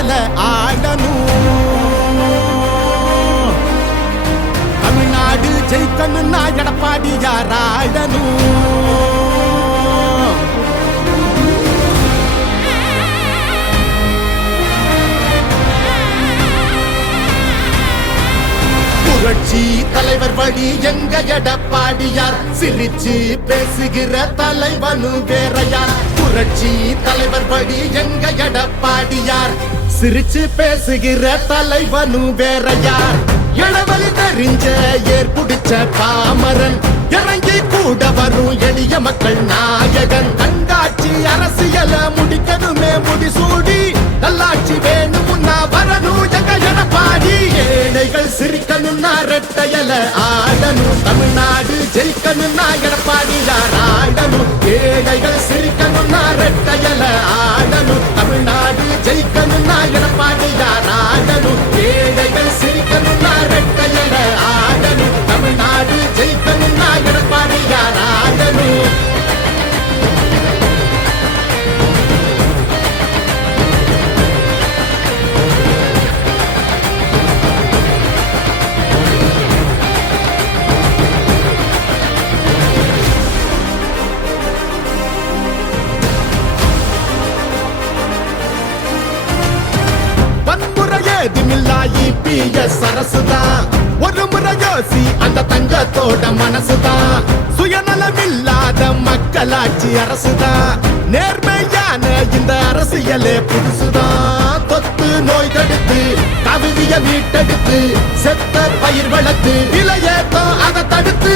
ரெட்டையல ஆடணும். தமிழ்நாடு ஜெயிக்கணும்னா எடப்பாடியார் ஆடணும். புரட்சி தலைவர் வழி எங்க எடப்பாடியார், சிரிச்சு பேசுகிற தலைவனு வேறையார். புரட்சி தலைவர் வழி எங்க எடப்பாடியார், சிரிச்சு பேசுகிற தலைவனு வேறையார். இளவலி தெரிஞ்ச ஏற்புடிச்ச பாமரன், இறங்கி கூட வரும் எளிய மக்கள் நாயகன். கண்காட்சி அரசியல முடிக்கணுமே முடிசூடி, நல்லாட்சி வேணும்னா வரணும் எங்க எடப்பாடி. ஏழைகள் சிரிக்கணும்னா ரெட்டையல ஆடணும். தமிழ்நாடு ஜெயிக்கணும்னா எடப்பாடியார் ஆடணும். ஏழைகள் சிரிக்கணும்னா ரெட்டையல ஆடணும். தமிழ்நாடு ஜெயிக்கணும்னா எடப்பாடியார் ஆடணும். ஏழைகள் சிரிக்கணும்னா ரெட்டையல ஆடணும். தமிழ்நாடு ஜெயிக்கணும்னா எடப்பாடியார் ஆடணும். அரசுதான் ஒரு முறை யோசி, அந்த தங்கத்தோட மனசுதான். சுயநலமில்லாத மக்களாட்சி அரசுதான். நேர்மையான இந்த அரசியலே புதுசுதான். தொத்து நோய் தடுத்து, கவிதைய மீட்டெடுத்து, செத்த பயிர் வளர்த்து, இளையேத்தம் அதை தடுத்து,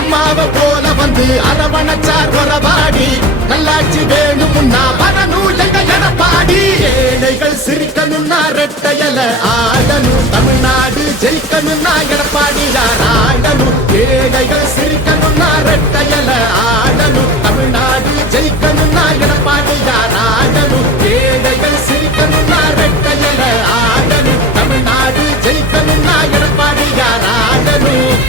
அம்மாவை போல வந்து அரவணைச்சார் உறவாடி. நல்லாட்சி வேணும்னா வரணும் எங்க எடப்பாடி. ஏழைகள் சிரிக்கணும்னா ரெட்டையல ஆடணும். தமிழ்நாடு ஜெயிக்கணும்னா எடப்பாடியார் ஆடணும். ஏழைகள் சிரிக்கணும்னா ரெட்டையல ஆடணும். தமிழ்நாடு ஜெயிக்கணும்னா எடப்பாடியார் ஆடணும். ஏழைகள் சிரிக்கணும்னா ரெட்டையல ஆடணும். தமிழ்நாடு ஜெயிக்கணும்னா எடப்பாடியார் ஆடணும்.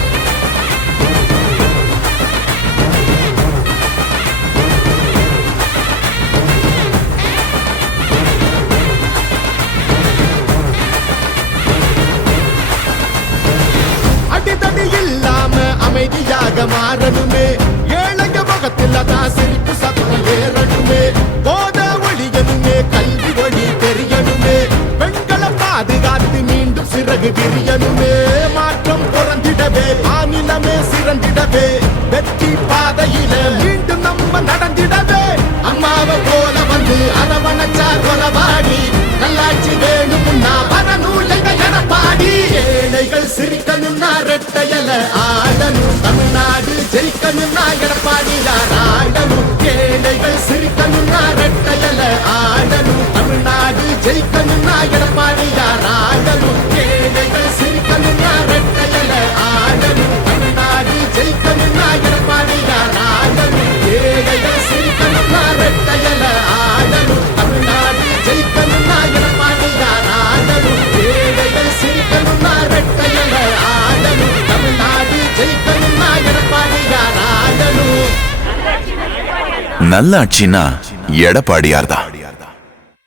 அமைதியாக மாறணுமே, ஏழைங்க முகத்தில் தான் சிரிப்பு சத்தம் ஏறணுமே. போத ஒழியணுமே, கல்வி ஒளி தெரியணுமே. பெண்களை பாதுகாத்து மீண்டும் சிறகு விரியணுமே. மாற்றம் புறந்திடவே, மாநிலமே சிறந்திடவே, வெற்றி பாதையில மீண்டும் நம்ம நடந்திடவே. அம்மாவை போல வந்து அரவணைச்சார் உறவாடி. நல்லாட்சி வேணும்னா வரணும் எங்க எடப்பாடி. ஏழைகள் சிரிக்கணும்னா ரெட்டையல ஆடணும். தமிழ்நாடு ஜெயிக்கணும்னா எடப்பாடியார் ஆடணும். ஏழைகள் சிரிக்கணும்னா ரெட்டையல ஆடணும். தமிழ்நாடு ஜெயிக்கணும்னா எடப்பாடியார் ஆடணும். ஏழைகள் சிரிக்கணும்னா ரெட்டையல ஆடணும். தமிழ்நாடு ஜெயிக்கணும்னா எடப்பாடியார் ஆடணும். ஏழைகள் சிரிக்கணும்னா ரெட்டையல ஆடணும். தமிழ்நாடு ஜெயிக்கணும்னா எடப்பாடியார் ஆடணும். ஏழைகள் சிரிக்கணும்னா ரெட்டையல ஆடணும். தமிழ்நாடு ஜெயிக்கணும்னா எடப்பாடியார் ஆடணும். நல்லாட்சினா எடப்பாடியார் தான்.